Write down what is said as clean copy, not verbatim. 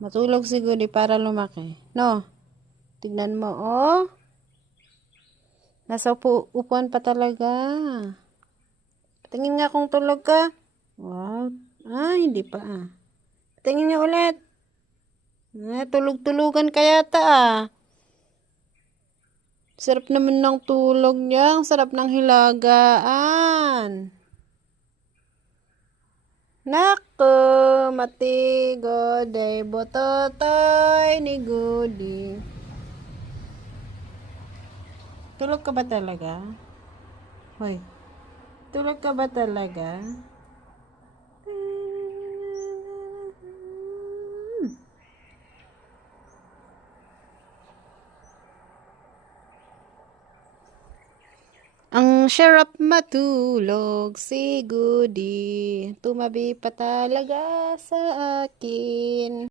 Matulog si Goody para lumaki. No? Tignan mo, oh. Nasa upuan pa talaga. Tingin nga kung tulog ka. Wow. Hindi pa Tingin nga ulit. Tulog-tulugan ka yata Sarap naman ng tulog niya. Ang sarap ng hilagaan. Naku, matigo day bototoy ni Goody. Tulog ka ba talaga? Hoy, tulog ka ba talaga? Ang sarap matulog si Goody. Tumabi pa talaga sa akin.